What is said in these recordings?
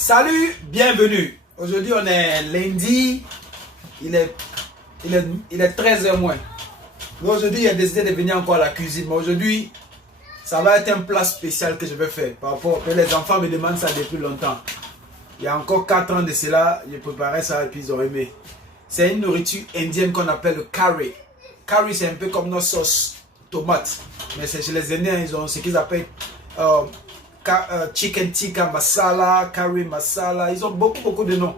Salut, bienvenue. Aujourd'hui on est lundi, il est 13h moins. Aujourd'hui il a décidé de venir encore à la cuisine, mais aujourd'hui ça va être un plat spécial que je vais faire. Par rapport que les enfants me demandent ça depuis longtemps. Il y a encore 4 ans de cela, je préparais ça et puis ils ont aimé. C'est une nourriture indienne qu'on appelle le curry. Curry c'est un peu comme nos sauces tomates, mais c'est chez les Indiens, ils ont ce qu'ils appellent chicken tikka masala, curry masala, ils ont beaucoup de noms.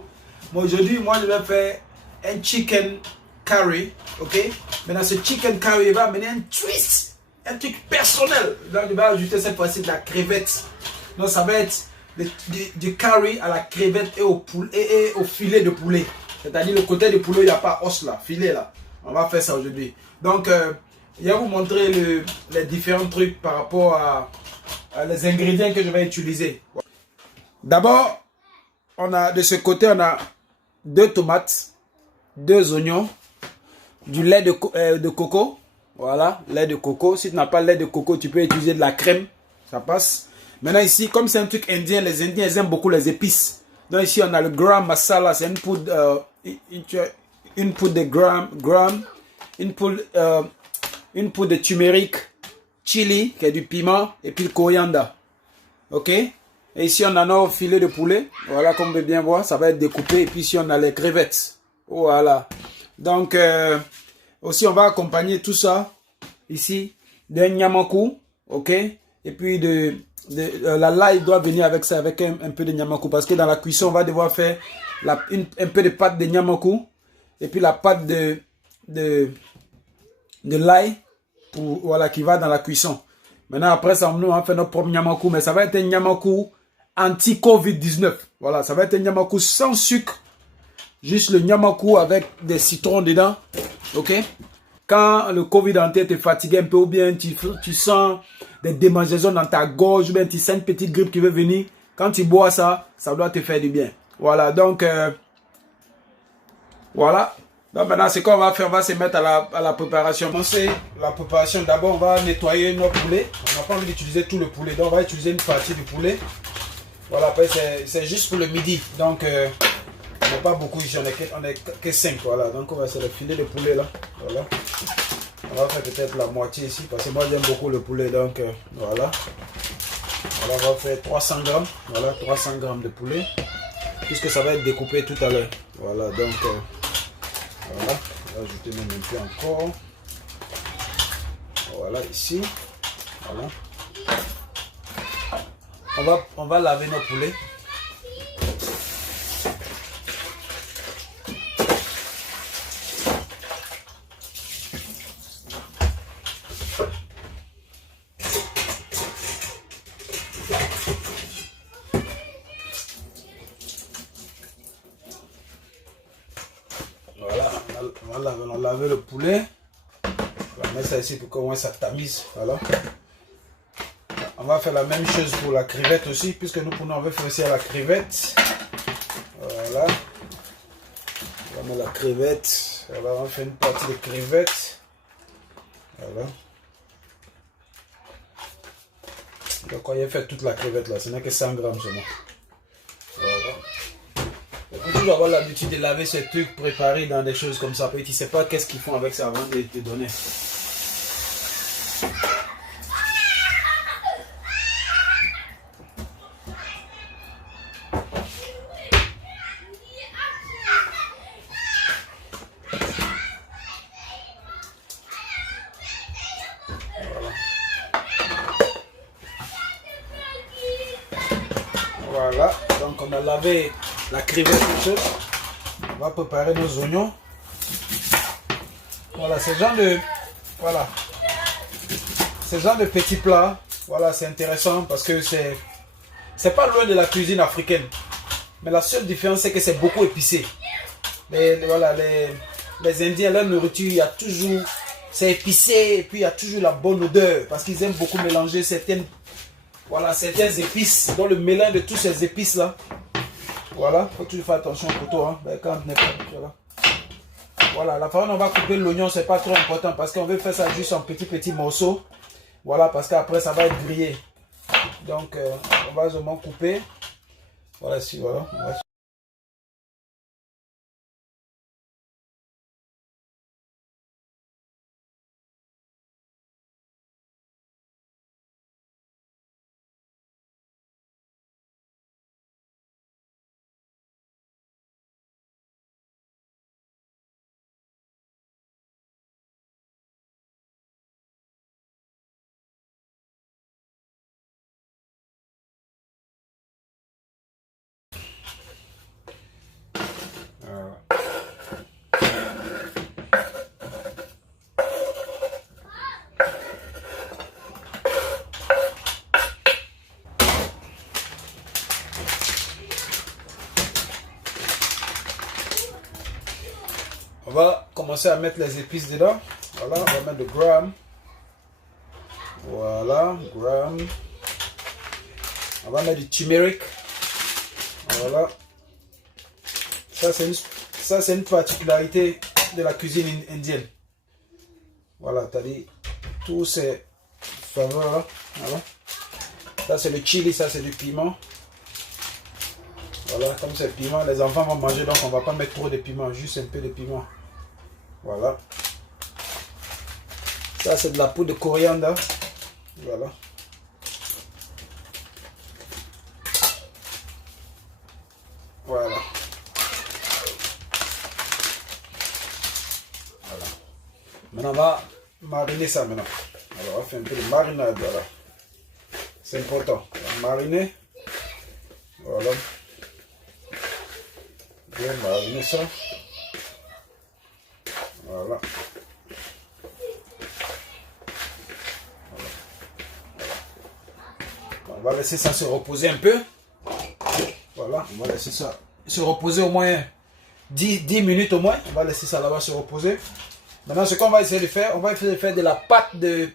Mais aujourd'hui, moi je vais faire un chicken curry, ok? Maintenant ce chicken curry va amener un twist, un truc personnel. Donc je vais ajouter cette fois-ci de la crevette. Donc ça va être du curry à la crevette et au filet de poulet. C'est-à-dire le côté de poulet, il n'y a pas os là, filet là. On va faire ça aujourd'hui. Donc je vais vous montrer les différents trucs par rapport à les ingrédients que je vais utiliser. D'abord, de ce côté, on a 2 tomates, 2 oignons, du lait de coco. Voilà, lait de coco. Si tu n'as pas de lait de coco, tu peux utiliser de la crème. Ça passe. Maintenant ici, comme c'est un truc indien, les Indiens ils aiment beaucoup les épices. Donc ici, on a le gram masala. C'est une poudre, une poudre de gram, une poudre de turmeric, chili, qui est du piment, et puis le coriandre. Ok? Et ici, on a notre filet de poulet. Voilà, comme vous pouvez bien voir, ça va être découpé. Et puis ici, on a les crevettes. Voilà. Donc, aussi, on va accompagner tout ça, ici, d'un nyamaku. Ok? Et puis, la l'ail doit venir avec ça, avec un peu de nyamaku. Parce que dans la cuisson, on va devoir faire un peu de pâte de nyamaku. Et puis, la pâte de l'ail. Voilà, qui va dans la cuisson. Maintenant, après ça, on va faire notre propre nyamaku, mais ça va être un nyamaku anti-Covid-19. Voilà, ça va être un nyamaku sans sucre. Juste le nyamaku avec des citrons dedans. Ok? Quand le Covid en tête est fatigué un peu, ou bien tu sens des démangeaisons dans ta gorge, ou bien tu sens une petite grippe qui veut venir, quand tu bois ça, ça doit te faire du bien. Voilà, donc, voilà. Donc maintenant, ce qu'on va faire, on va se mettre à la préparation. Commencer la préparation. D'abord, on va nettoyer notre poulet. On n'a pas envie d'utiliser tout le poulet. Donc, on va utiliser une partie du poulet. Voilà, après, c'est juste pour le midi. Donc, on n'a pas beaucoup ici. On est que 5. Voilà, donc on va se le filet de poulet là. Voilà. On va faire peut-être la moitié ici. Parce que moi, j'aime beaucoup le poulet. Donc, voilà. Voilà, on va faire 300 grammes. Voilà, 300 grammes de poulet. Puisque ça va être découpé tout à l'heure. Voilà, donc... voilà, on va ajouter même un peu encore. Voilà, ici. Voilà. On va laver nos poulets. Voilà, on a lavé le poulet. On va mettre ça ici pour qu'au moins ça tamise. Voilà. On va faire la même chose pour la crevette aussi, puisque nous on veut faire aussi à la crevette. Voilà. On va mettre la crevette. Voilà, on va faire une partie de crevette. Voilà. Donc on va faire toute la crevette là, ce n'est que 100 grammes seulement. Voilà. Il faut toujours avoir l'habitude de laver ces trucs préparés dans des choses comme ça. Après, tu ne sais pas qu'est-ce qu'ils font avec ça avant de te donner. Voilà, donc on a lavé la crevette et tout. On va préparer nos oignons. Voilà, ce genre de petits plats, voilà, c'est intéressant parce que c'est pas loin de la cuisine africaine. Mais la seule différence, c'est que c'est beaucoup épicé. Voilà, les Indiens, leur nourriture, il y a toujours, c'est épicé et puis il y a toujours la bonne odeur parce qu'ils aiment beaucoup mélanger certaines épices. Donc le mélange de toutes ces épices là. Voilà, faut toujours faire attention au couteau. Hein. Voilà, la façon dont on va couper l'oignon, c'est pas trop important parce qu'on veut faire ça juste en petits morceaux. Voilà, parce qu'après ça va être grillé. Donc on va seulement couper Voilà, si, voilà. On va commencer à mettre les épices dedans. Voilà, on va mettre le gram. Voilà, gram. On va mettre du turmeric. Voilà. Ça, c'est une particularité de la cuisine indienne. Voilà, t'as dit tous ces saveurs là. Voilà. Ça, c'est le chili, ça, c'est du piment. Voilà, comme c'est piment, les enfants vont manger, donc on va pas mettre trop de piment, juste un peu de piment. Voilà. Ça, c'est de la poudre de coriandre. Voilà. Voilà. Voilà. Maintenant, on va mariner ça maintenant. Alors, on va faire un peu de marinade. Voilà. C'est important. On va mariner. Voilà. Bien mariner ça. Voilà. On va laisser ça se reposer un peu. Voilà, on va laisser ça se reposer au moins 10 minutes au moins. On va laisser ça là-bas se reposer. Maintenant, ce qu'on va essayer de faire, on va essayer de faire de la pâte de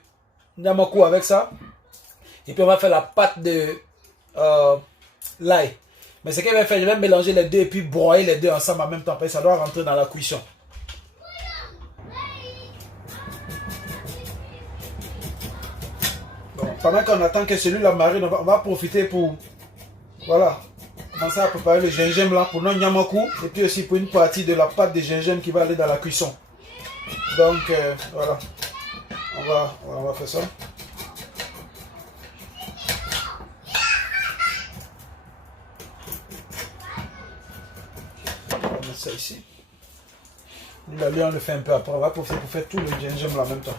Nyamaku avec ça. Et puis on va faire la pâte de l'ail. Mais ce qu'il va faire, je vais mélanger les deux et puis broyer les deux ensemble en même temps. Parce que ça doit rentrer dans la cuisson. Donc, pendant qu'on attend que celui-là marine, on va profiter pour... Voilà. Commencer à préparer le gingembre là pour notre Nyamaku. Et puis aussi pour une partie de la pâte de gingembre qui va aller dans la cuisson. Donc, voilà. On va faire ça. On va mettre ça ici. Nous, là, on le fait un peu après. On va profiter pour faire tout le gingembre là en même temps.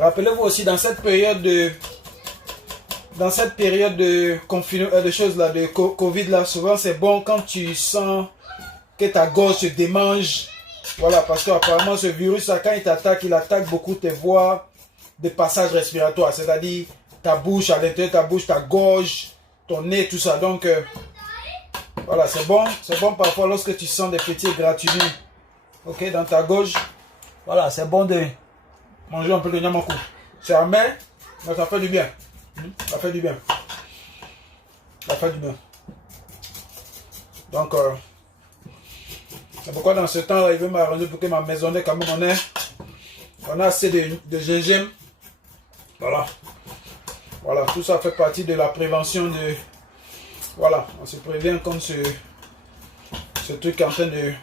Rappelez-vous aussi dans cette période de confinement, de choses là, de Covid là, souvent c'est bon quand tu sens que ta gorge se démange. Voilà, parce qu'apparemment ce virus là, quand il attaque beaucoup tes voies de passage respiratoire, c'est-à-dire ta bouche, à l'intérieur de ta bouche, ta gorge, ton nez, tout ça. Donc voilà, c'est bon parfois lorsque tu sens des petits égratignures, ok, dans ta gorge. Voilà, c'est bon de manger un peu de Nyamaku. C'est amer, mais ça fait du bien. Ça fait du bien. Ça fait du bien. Donc, c'est pourquoi dans ce temps-là, il veut m'arranger pour que ma maisonnée, quand même, on a assez de gingembre. Voilà. Voilà, tout ça fait partie de la prévention de... Voilà, on se prévient comme ce truc qui est en train de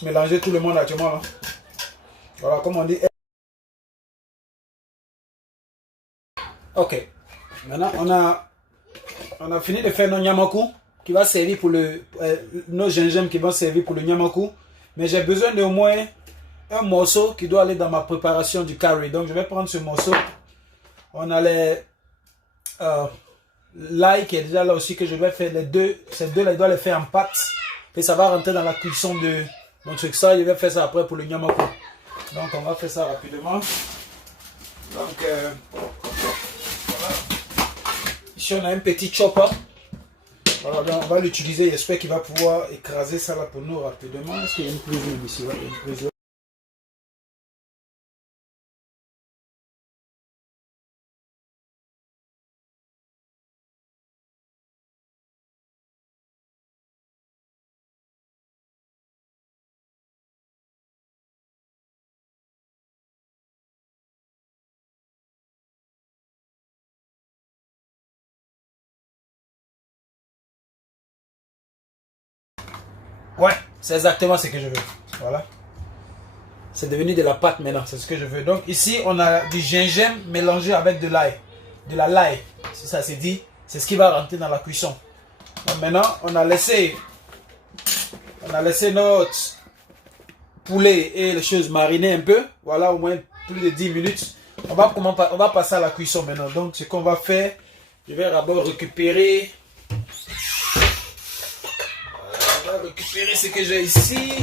mélanger tout le monde actuellement. Là. Voilà, comme on dit. Ok. Maintenant, on a fini de faire nos Nyamaku qui va servir pour nos gingembre qui vont servir pour le Nyamaku. Mais j'ai besoin d'au moins un morceau qui doit aller dans ma préparation du curry. Donc, je vais prendre ce morceau. On a l'ail qui est déjà là aussi que je vais faire les deux. Ces deux-là, je dois les faire en pâte. Et ça va rentrer dans la cuisson de mon truc. Ça, je vais faire ça après pour le Nyamaku. Donc, on va faire ça rapidement. Donc, voilà. Ici, on a un petit chopper. Voilà, donc on va l'utiliser. J'espère qu'il va pouvoir écraser ça là pour nous rapidement. Est-ce qu'il y a une prise ici? Ouais, il y a une prise. Ouais, c'est exactement ce que je veux. Voilà. C'est devenu de la pâte maintenant, c'est ce que je veux. Donc ici, on a du gingembre mélangé avec de l'ail. De la l'ail, si ça c'est dit. C'est ce qui va rentrer dans la cuisson. Donc maintenant, on a laissé notre poulet et les choses mariner un peu. Voilà, au moins plus de 10 minutes. On va passer à la cuisson maintenant. Donc ce qu'on va faire, je vais d'abord récupérer. On va récupérer ce que j'ai ici.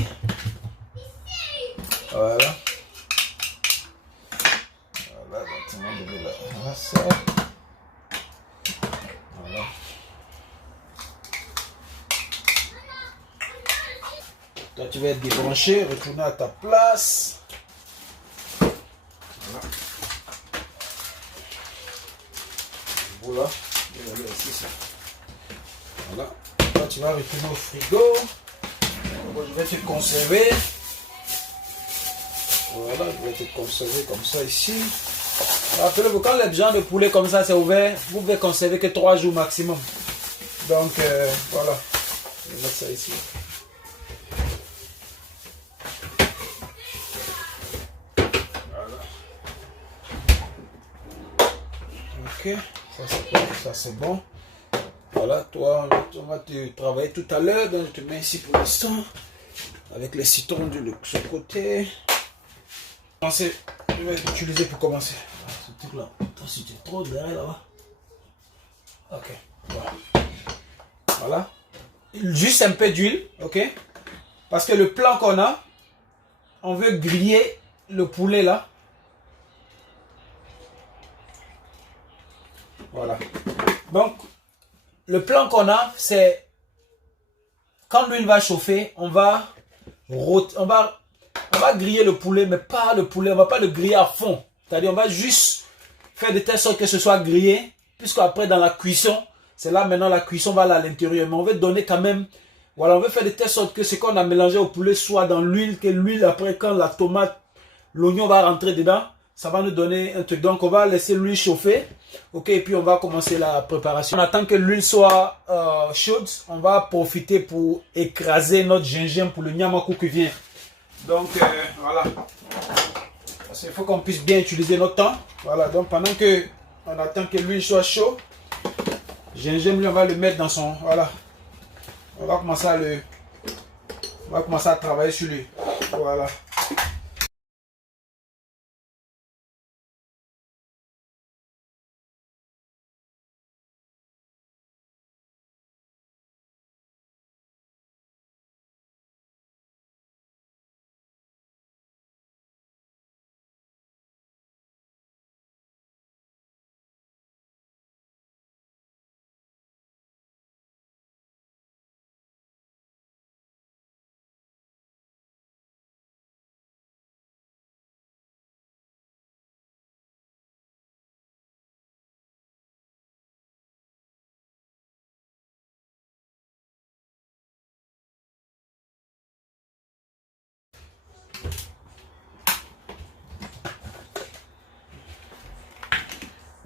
Voilà. Voilà, maintenant je vais la ramasser. Voilà. Toi tu vas être débranché, retourner à ta place. Voilà. Voilà. Voilà. Toi tu vas retourner au frigo. Je vais te conserver. Voilà, je vais te conserver comme ça ici. Rappelez-vous, quand les gens de poulet comme ça c'est ouvert, vous pouvez conserver que 3 jours maximum. Donc voilà. Je vais mettre ça ici. Voilà. Ok, ça c'est bon. Voilà, toi, on va te travailler tout à l'heure. Donc je te mets ici pour l'instant. Avec les citrons de ce côté. Je vais l'utiliser pour commencer. Ce truc là, c'était trop derrière là-bas. Ok, voilà. Juste un peu d'huile, ok. Parce que le plan qu'on a, on veut griller le poulet là. Voilà. Donc, le plan qu'on a, c'est quand l'huile va chauffer, on va griller le poulet, mais pas le poulet, on va pas le griller à fond. C'est-à-dire, on va juste faire de telle sorte que ce soit grillé, puisque après dans la cuisson, c'est là maintenant la cuisson va aller à l'intérieur. Mais on veut donner quand même, voilà, on veut faire de telle sorte que ce qu'on a mélangé au poulet soit dans l'huile, que l'huile après quand la tomate, l'oignon va rentrer dedans, ça va nous donner un truc. Donc on va laisser l'huile chauffer, ok, et puis on va commencer la préparation. On attend que l'huile soit chaude, on va profiter pour écraser notre gingembre pour le nyamaku qui vient. Donc voilà. Parce qu'il faut qu'on puisse bien utiliser notre temps. Voilà, donc pendant que on attend que l'huile soit chaude, gingembre, lui, on va le mettre dans son. Voilà. On va commencer à travailler sur lui. Voilà.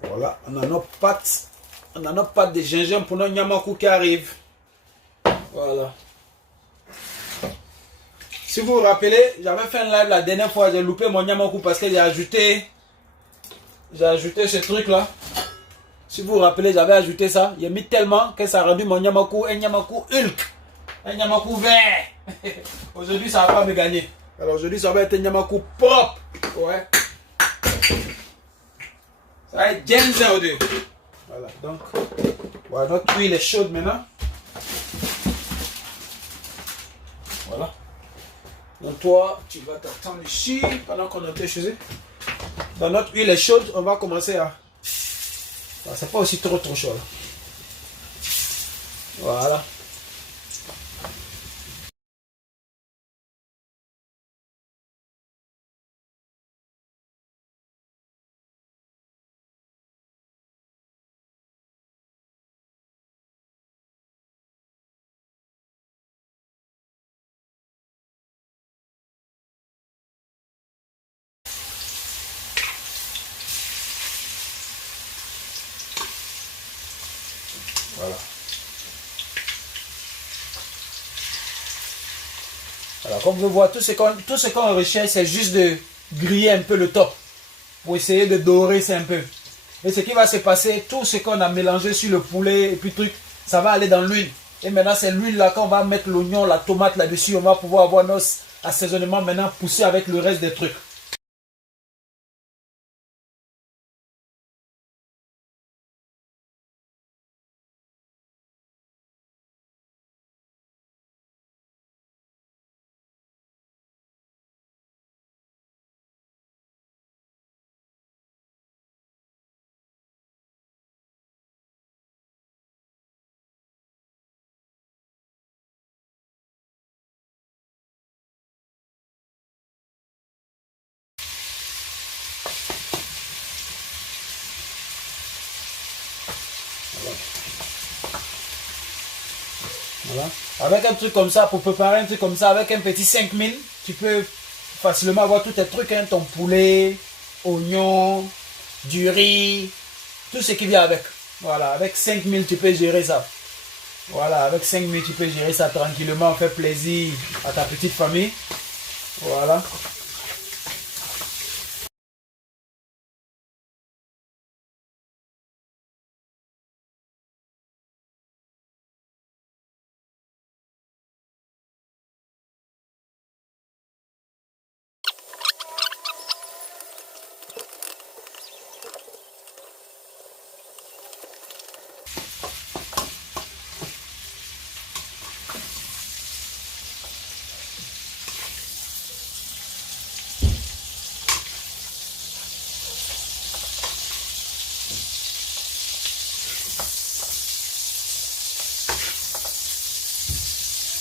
Voilà, on a nos pâtes. On a nos pâtes de gingembre pour notre nyamaku qui arrive. Voilà. Si vous vous rappelez, j'avais fait un live la dernière fois, j'ai loupé mon nyamaku parce que j'ai ajouté ce truc là. Si vous vous rappelez, j'avais ajouté ça. J'ai mis tellement que ça a rendu mon nyamaku un nyamaku Hulk. Un nyamaku vert. Aujourd'hui, ça va pas me gagner. Alors aujourd'hui, ça va être un nyamaku propre. Ouais. Ça va être Genza au deux. Voilà, donc, voilà, notre huile est chaude maintenant. Voilà. Donc toi, tu vas t'attendre ici pendant qu'on est chez eux. Donc notre huile est chaude, on va commencer à... C'est pas aussi trop chaud là. Voilà. Voilà. Alors, comme vous voyez, tout ce qu'on recherche, c'est juste de griller un peu le top. Pour essayer de dorer ça un peu. Et ce qui va se passer, tout ce qu'on a mélangé sur le poulet et puis truc, ça va aller dans l'huile. Et maintenant, c'est l'huile là qu'on va mettre l'oignon, la tomate là-dessus. On va pouvoir avoir nos assaisonnements maintenant poussés avec le reste des trucs. Voilà. Avec un truc comme ça, pour préparer un truc comme ça, avec un petit 5000, tu peux facilement avoir tous tes trucs, hein, ton poulet, oignon, du riz, tout ce qui vient avec. Voilà, avec 5000, tu peux gérer ça. Voilà, avec 5000, tu peux gérer ça tranquillement, faire plaisir à ta petite famille. Voilà.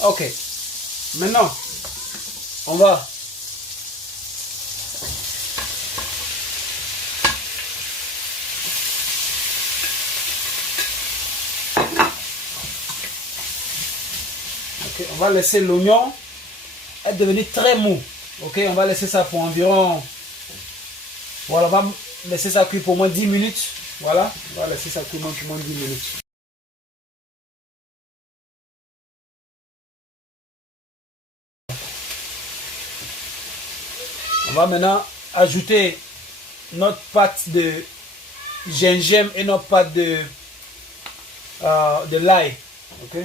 Ok. Maintenant, on va on va laisser l'oignon être devenu très mou. Ok, on va laisser ça pour environ. Voilà, on va laisser ça cuire pour au moins 10 minutes. Voilà, on va laisser ça cuire pour au moins 10 minutes. On va maintenant ajouter notre pâte de gingembre et notre pâte de l'ail. Ok.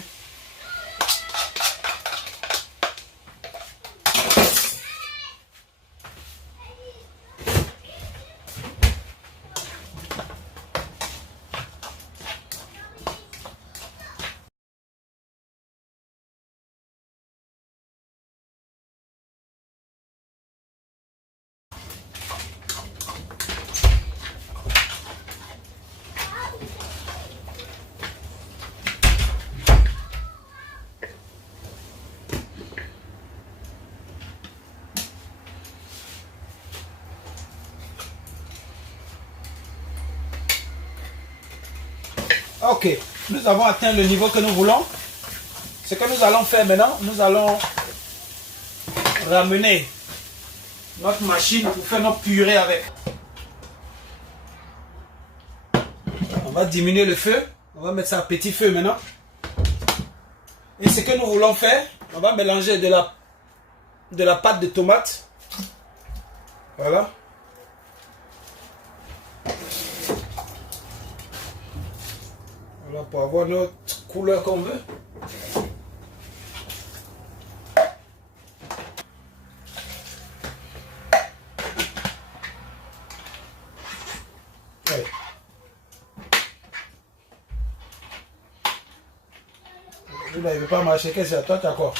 Ok, nous avons atteint le niveau que nous voulons. Ce que nous allons faire maintenant, nous allons ramener notre machine pour faire notre purée avec. On va diminuer le feu. On va mettre ça à petit feu maintenant. Et ce que nous voulons faire, on va mélanger de la pâte de tomate. Voilà. Voilà, pour avoir notre couleur qu'on veut. Allez. Vous n'avez pas marché, qu'est-ce que c'est à toi, t'as quoi?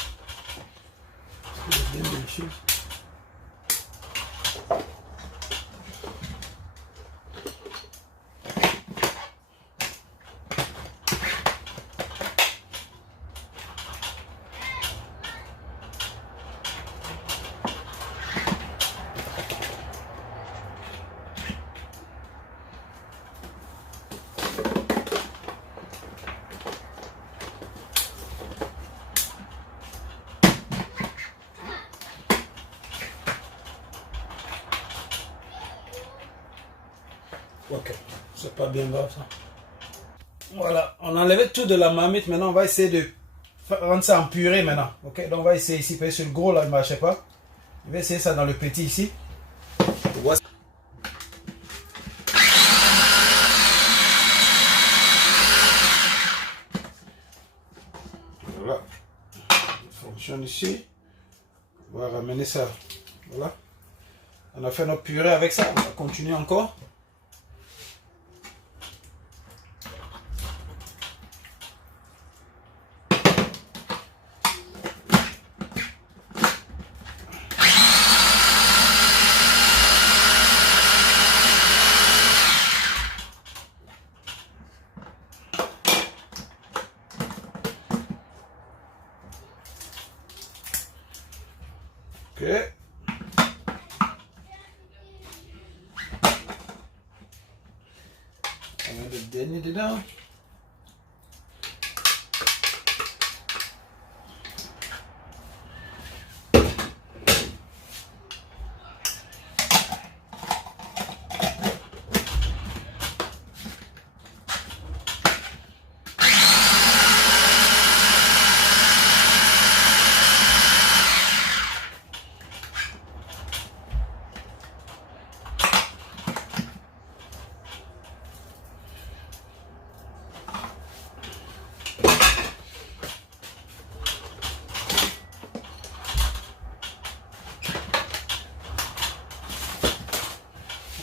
Ok, c'est pas bien grave ça. Voilà, on a enlevé tout de la marmite. Maintenant, on va essayer de rendre ça en purée maintenant. Ok, donc on va essayer ici. Parce que sur le gros là, il ne marchait pas. Je vais essayer ça dans le petit ici. Voilà. Il fonctionne ici. On va ramener ça. Voilà. On a fait notre purée avec ça. On va continuer encore. Ok. On met le dernier dedans.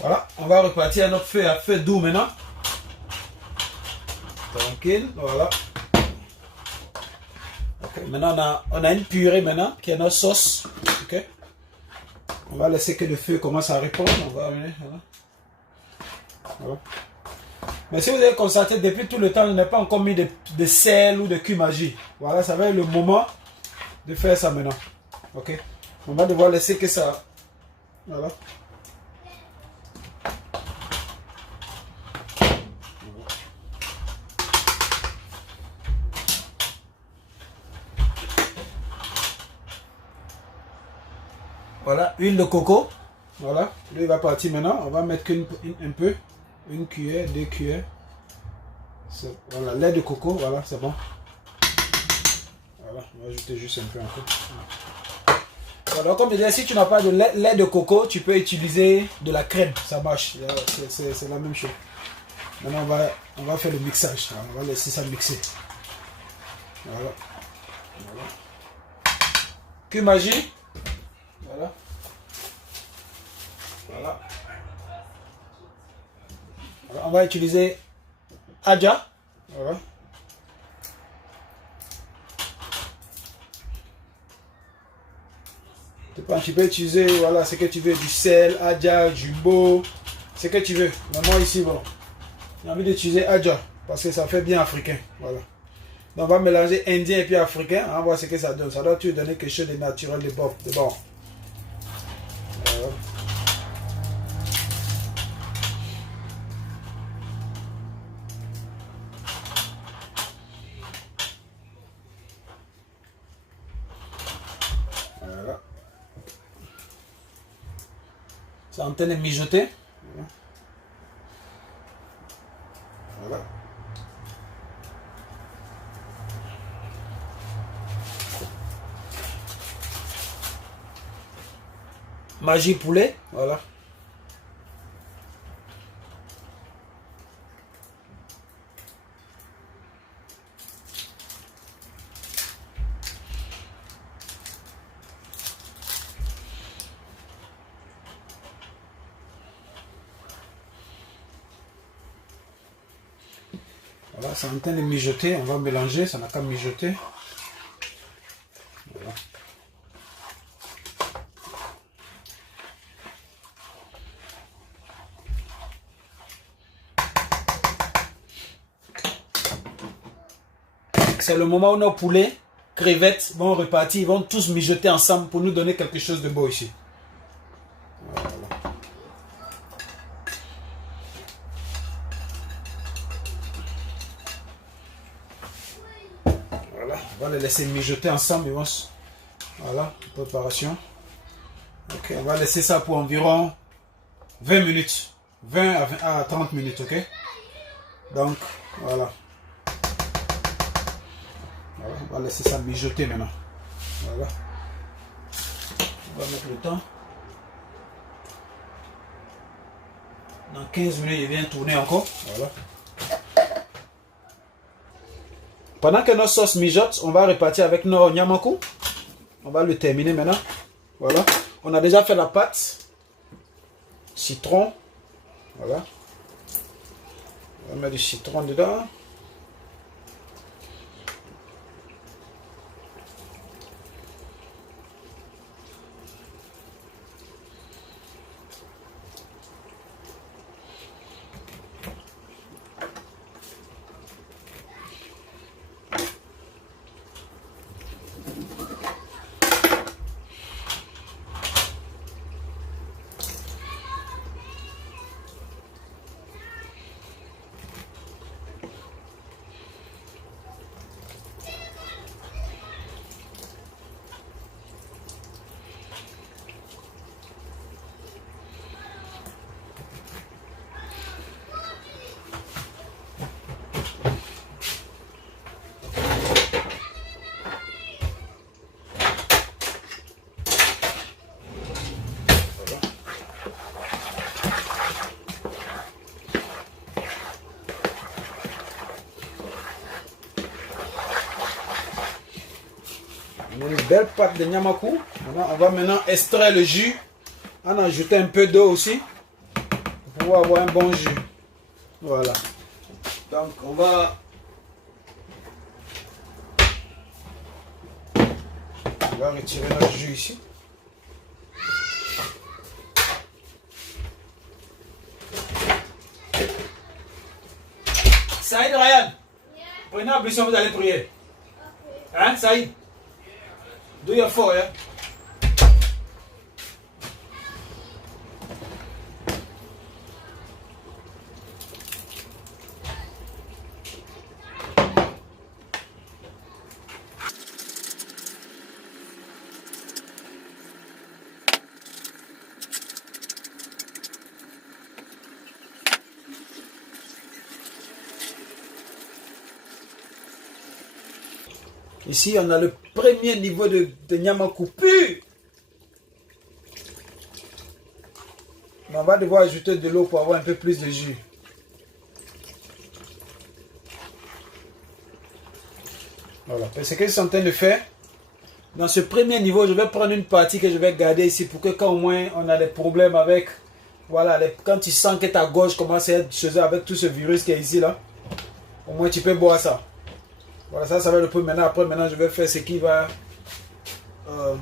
Voilà, on va repartir à notre feu à feu doux maintenant. Tranquille, voilà. Okay, maintenant on a une purée maintenant qui est notre sauce. Ok. On va laisser que le feu commence à répondre. On va amener, voilà. Voilà. Mais si vous avez constaté, depuis tout le temps, je n'ai pas encore mis de sel ou de cumin-magie. Voilà, ça va être le moment de faire ça maintenant. Ok. On va devoir laisser que ça. Voilà. Voilà, huile de coco. Voilà, lui il va partir maintenant. On va mettre un peu. Une cuillère, 2 cuillères. Voilà, lait de coco, voilà, c'est bon. Voilà, on va ajouter juste un peu encore. Voilà, comme je disais, si tu n'as pas de lait de coco, tu peux utiliser de la crème. Ça marche, c'est la même chose. Maintenant, on va faire le mixage. On va laisser ça mixer. Voilà. Voilà. Cumin-magie. Voilà. Voilà. Alors, on va utiliser Adja. Voilà. Tu peux utiliser voilà, ce que tu veux, du sel, Adja, jumbo, ce que tu veux. Mais moi ici, bon, j'ai envie d'utiliser Adja parce que ça fait bien africain. Voilà. Donc on va mélanger indien et puis africain. On va voir ce que ça donne. Ça doit toujours donner quelque chose de naturel, de bon. Voilà. Voilà. C'est en train de mijoter. Voilà. Magie poulet, voilà. Voilà, c'est en train de mijoter, on va mélanger, ça n'a qu'à mijoter. Voilà. C'est le moment où nos poulets, crevettes vont repartir, ils vont tous mijoter ensemble pour nous donner quelque chose de beau ici. Voilà. Voilà, on va les laisser mijoter ensemble. Ils vont... Voilà, préparation. Ok, on va laisser ça pour environ 20 minutes. 20 à 30 minutes, ok? Donc, voilà. Voilà, on va laisser ça mijoter maintenant. Voilà. On va mettre le temps. Dans 15 minutes, je viens tourner encore. Voilà. Pendant que notre sauce mijote, on va repartir avec nos nyamaku. On va le terminer maintenant. Voilà. On a déjà fait la pâte. Citron. Voilà. On va mettre du citron dedans. Une belle pâte de nyamaku. On va maintenant extraire le jus. On a ajouté un peu d'eau aussi. Pour pouvoir avoir un bon jus. Voilà. Donc on va retirer notre jus ici. Saïd, Ryan. Prenez la buisson, vous allez prier. Hein, Saïd? Do your four, yeah? Ici, on a le premier niveau de nyamaku pur. Mais on va devoir ajouter de l'eau pour avoir un peu plus de jus. Voilà. Ce que je suis en train de faire, dans ce premier niveau, je vais prendre une partie que je vais garder ici pour que quand au moins on a des problèmes avec, voilà, quand tu sens que ta gorge commence à être chez avec tout ce virus qui est ici là, au moins tu peux boire ça. Voilà, ça va le peu maintenant. Après, maintenant, je vais faire ce qui va. Voilà.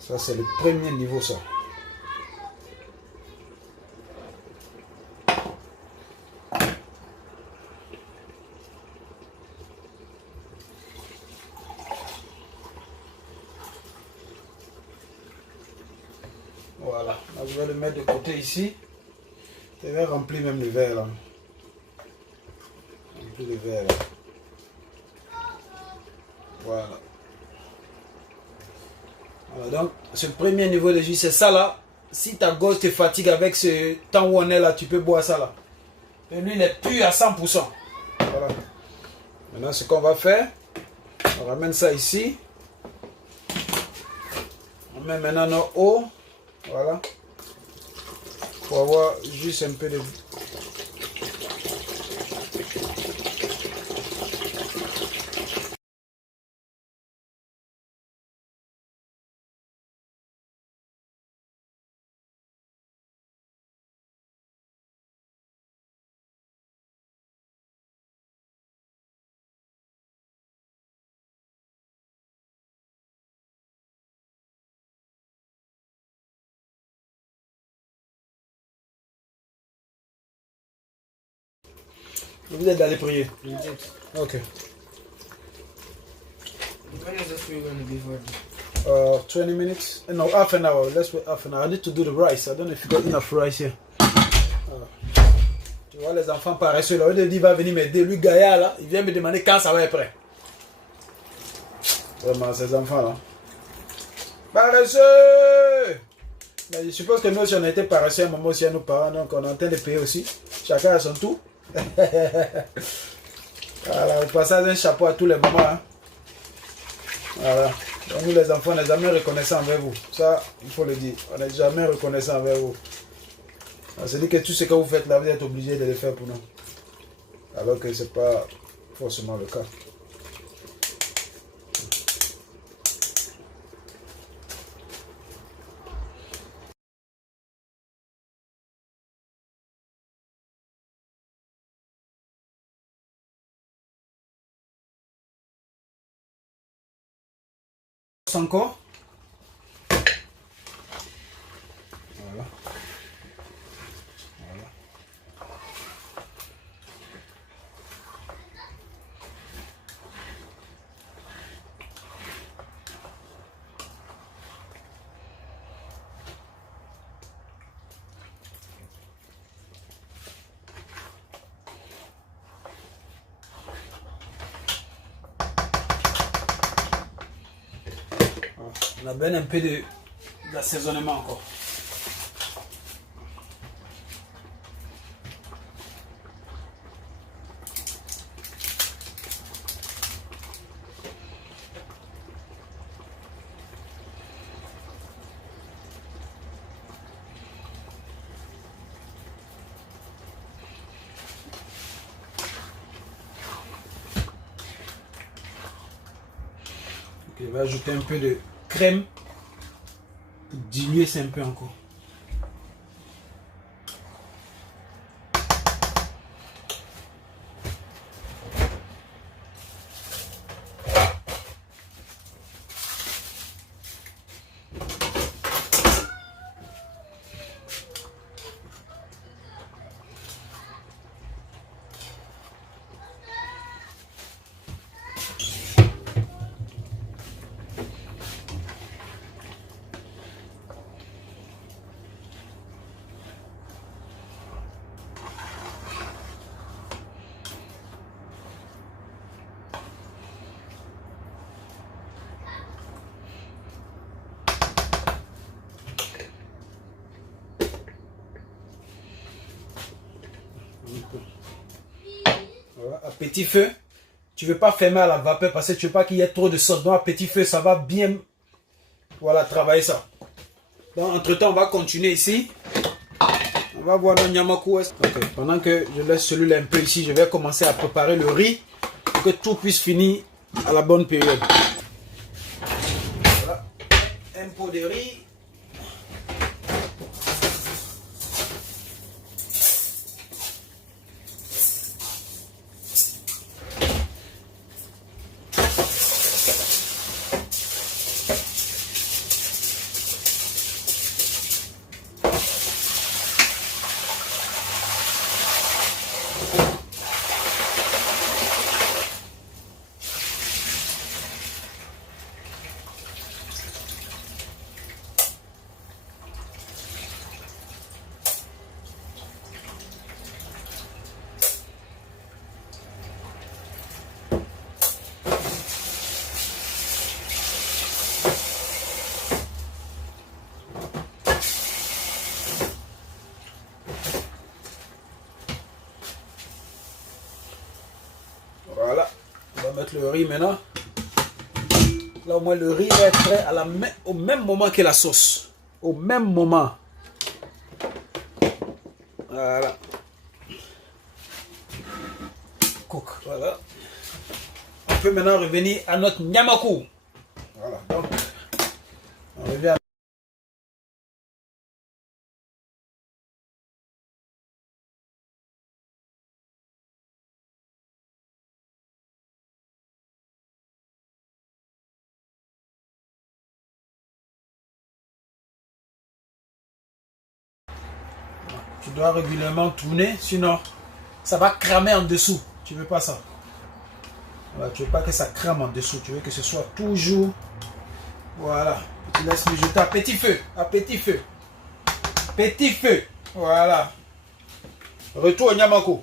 Ça, c'est le premier niveau, ça. Voilà, là, je vais le mettre de côté ici. Je vais remplir même le verre là. Remplir le verre là. Voilà. Voilà, donc ce premier niveau de jus, c'est ça là. Si ta gorge te fatigue avec ce temps où on est là, tu peux boire ça là. Et lui, il est pur à 100%. Voilà. Maintenant, ce qu'on va faire, on ramène ça ici. On met maintenant nos eaux. Voilà. Pour avoir juste un peu de... Vous êtes allé prier. Ok. When is the food going to be for? 20 minutes. No, half an hour. Let's wait half an hour. I need to do the rice. I don't know if you got enough rice here. Tu vois les enfants paresseux là. Au lieu de dire il va venir m'aider. Lui gaillard là, il vient me demander quand ça va être prêt. Vraiment ces enfants là. Paresseux! Mais je suppose que nous aussi on a été paresseux à un moment aussi à nos parents, donc on est en train de payer aussi. Chacun a son tour. Voilà, au passage un chapeau à tous les moments. Hein. Voilà. Donc nous les enfants, on n'est jamais reconnaissants envers vous. Ça, il faut le dire. On n'est jamais reconnaissants envers vous. On se dit que tout ce que vous faites là, vous êtes obligé de le faire pour nous. Alors que ce n'est pas forcément le cas. Encore. Voilà. Voilà. On a bien un peu d'assaisonnement encore. Okay, je vais ajouter un peu de crème pour diluer ça un peu encore. Voilà, à petit feu. Tu ne veux pas fermer à la vapeur parce que tu ne veux pas qu'il y ait trop de sauce. Donc à petit feu, ça va bien, voilà, travailler ça. Donc entre temps, on va continuer ici. On va voir le nyamaku. Okay. Pendant que je laisse celui-là un peu ici, je vais commencer à préparer le riz pour que tout puisse finir à la bonne période. Voilà, un pot de riz. Voilà, on va mettre le riz maintenant. Là au moins le riz va être prêt au même moment que la sauce. Au même moment. Voilà. Cook, voilà. On peut maintenant revenir à notre nyamaku. Voilà, donc on revient à tu dois régulièrement tourner, sinon ça va cramer en dessous. Tu veux pas ça. Voilà, tu veux pas que ça crame en dessous. Tu veux que ce soit toujours. Voilà. Tu laisses mijoter à petit feu. À petit feu. Petit feu. Voilà. Retour au nyamaku.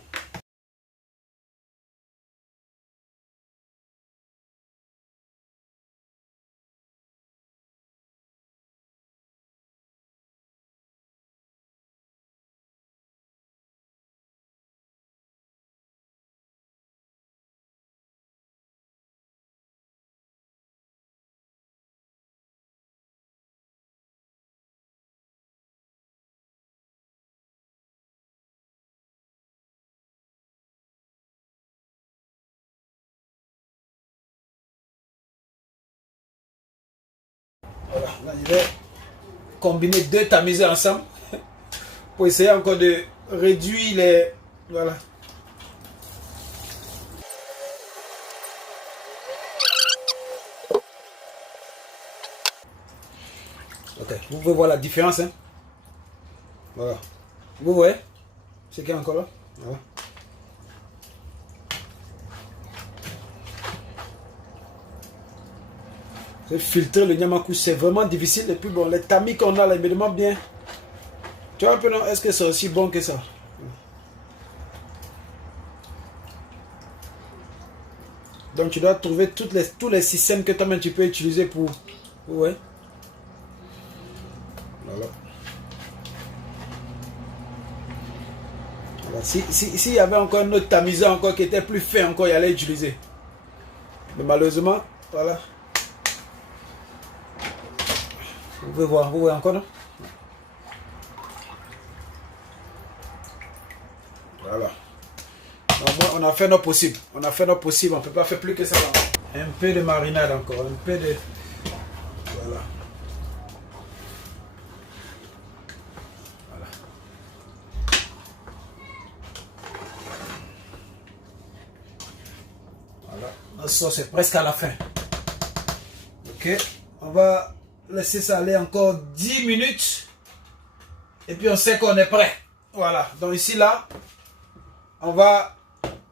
là, je vais combiner 2 tamisés ensemble pour essayer encore de réduire les... Voilà. Ok, vous pouvez voir la différence. Hein? Voilà. Vous voyez ce qu'il y a encore là? Voilà. Filtrer le nyamaku, c'est vraiment difficile. Et puis bon, les tamis qu'on a là, ils me demandent bien. Tu vois un peu, non? Est-ce que c'est aussi bon que ça? Donc tu dois trouver tous les systèmes que toi-même tu peux utiliser pour... Ouais. Voilà. Voilà. S'il y avait encore un autre tamiseur encore qui était plus fin encore, il allait utiliser. Mais malheureusement, voilà. Vous voyez encore, non? Voilà. Donc, on a fait notre possible. On a fait notre possible. On ne peut pas faire plus que ça. Un peu de marinade encore. Un peu de... Voilà. Voilà. Voilà. Notre sauce est presque à la fin. Ok. On va laisser ça aller encore 10 minutes. Et puis on sait qu'on est prêt. Voilà. Donc ici là, on va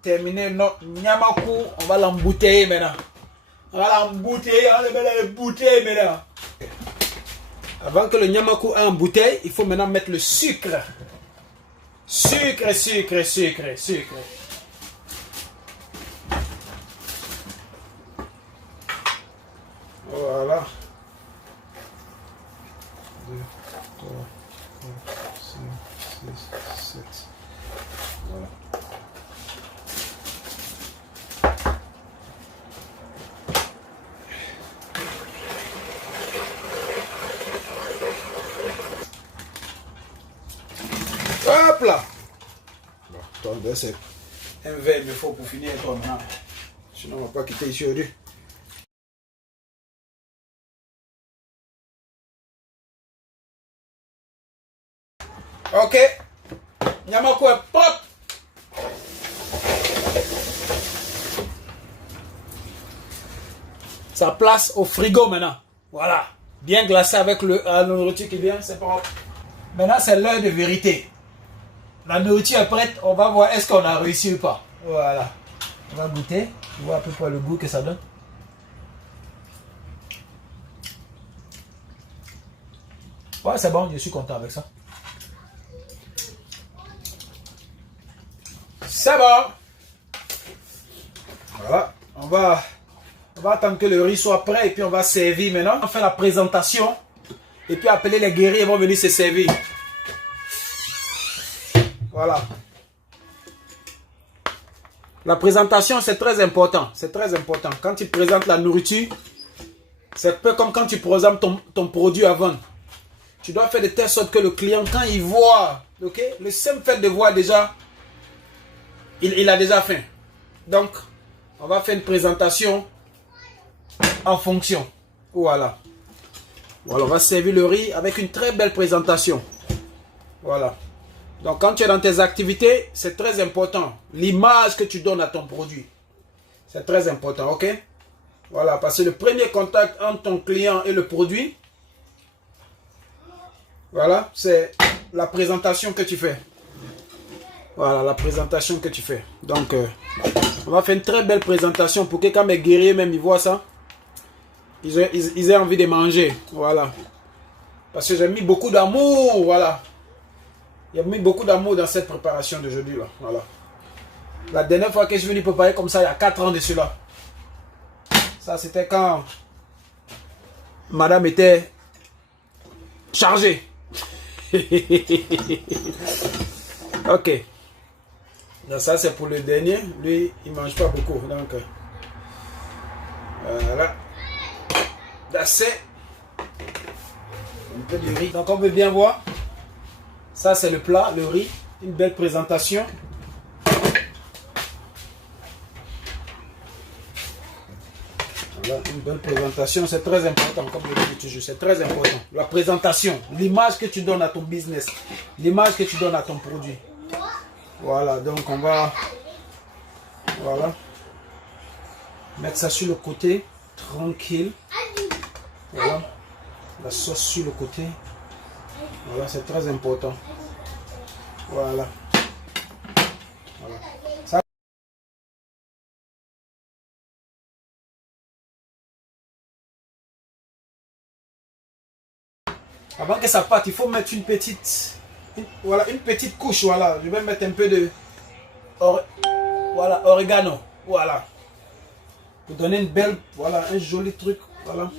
terminer notre nyamaku. On va l'embouteiller maintenant. On va l'embouteiller. On va l'embouteiller maintenant. Avant que le nyamaku ait en bouteille, il faut maintenant mettre le sucre. Sucre. Voilà. 2, 3, 4, 5, 6, 7. Voilà. Hop là. Bon, c'est un verre, il me faut pour finir toi maintenant. Sinon, on ne va pas quitter ici aujourd'hui. Ok, nyamaku est propre. Ça place au frigo maintenant. Voilà, bien glacé avec la nourriture qui vient, c'est propre. Maintenant, c'est l'heure de vérité. La nourriture est prête, on va voir est-ce qu'on a réussi ou pas. Voilà, on va goûter, on voit à peu près le goût que ça donne. Ouais, c'est bon, je suis content avec ça. C'est bon. Voilà. On va attendre que le riz soit prêt et puis on va servir maintenant. On fait la présentation et puis appeler les guerriers, ils vont venir se servir. Voilà. La présentation, c'est très important. C'est très important. Quand tu présentes la nourriture, c'est un peu comme quand tu présentes ton produit à vendre. Tu dois faire de telle sorte que le client, quand il voit, ok, le simple fait de voir déjà, il a déjà faim. Donc, on va faire une présentation en fonction. Voilà. Voilà, on va servir le riz avec une très belle présentation. Voilà. Donc, quand tu es dans tes activités, c'est très important. L'image que tu donnes à ton produit. C'est très important, ok? Voilà, parce que le premier contact entre ton client et le produit, voilà, c'est la présentation que tu fais. Voilà, la présentation que tu fais. Donc, on va faire une très belle présentation pour que quand mes guerriers même ils voient ça, ils aient envie de manger. Voilà. Parce que j'ai mis beaucoup d'amour. Voilà. Il y a mis beaucoup d'amour dans cette préparation d'aujourd'hui. Voilà. La dernière fois que je suis venu préparer comme ça, il y a 4 ans de cela. Ça, c'était quand madame était chargée. Ok. Donc ça c'est pour le dernier. Lui il mange pas beaucoup. Donc voilà. D'assez. Un peu de riz. Donc on peut bien voir. Ça c'est le plat, le riz. Une belle présentation. Voilà, une belle présentation, c'est très important, comme je le dis toujours, c'est très important. La présentation, l'image que tu donnes à ton business, l'image que tu donnes à ton produit. Voilà, donc on va mettre ça sur le côté, tranquille. Voilà, la sauce sur le côté. Voilà, c'est très important. Voilà. Voilà. Ça, avant que ça parte, il faut mettre une petite couche. Voilà, je vais mettre un peu de oregano. Voilà, pour donner une belle, voilà, un joli truc. Voilà.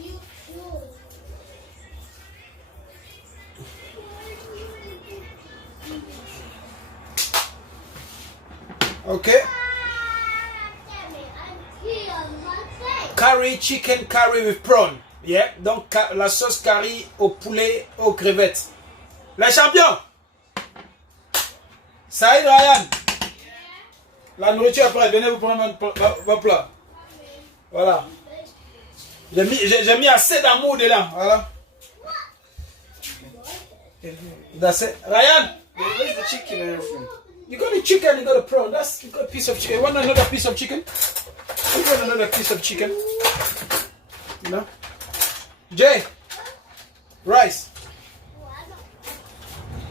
Ok. Curry, chicken curry with prawn. Yeah. Donc la sauce curry au poulet, aux crevettes. Les champions. Saïd, Ryan. La nourriture après, venez vous prendre vos plats. Voilà. J'ai mis assez d'amour dedans. Voilà. That's it. Ryan. Where's the chicken and everything? You got the chicken, you got the prawn. You got a piece of chicken. You want another piece of chicken? You want another piece of chicken? You know? Jay, rice.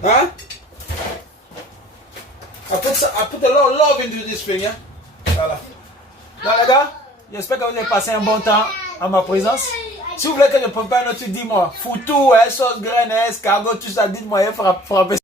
Huh? I put a lot of love into this thing, yeah? Voilà. Donc les gars, j'espère que vous avez passé un bon temps en ma présence. Si vous voulez que je prépare un autre, dis-moi. Foutou, sauce graine, escargot, tout ça, dites-moi, frapper.